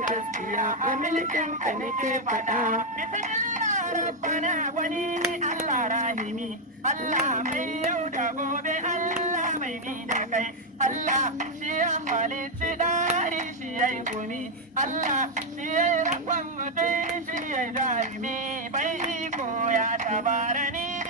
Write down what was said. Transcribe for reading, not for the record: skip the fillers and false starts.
gaskiya a mulkin ka nake faɗa. Rabbana wani Allah rahimi, Allah mai yau da gobe, Allah mai ni da kai, Allah shi ya halicci dari shi ya yi gumi, Allah shi ya yi rakon mutum shi ya yi zarumi, bai iko ya tabara ni.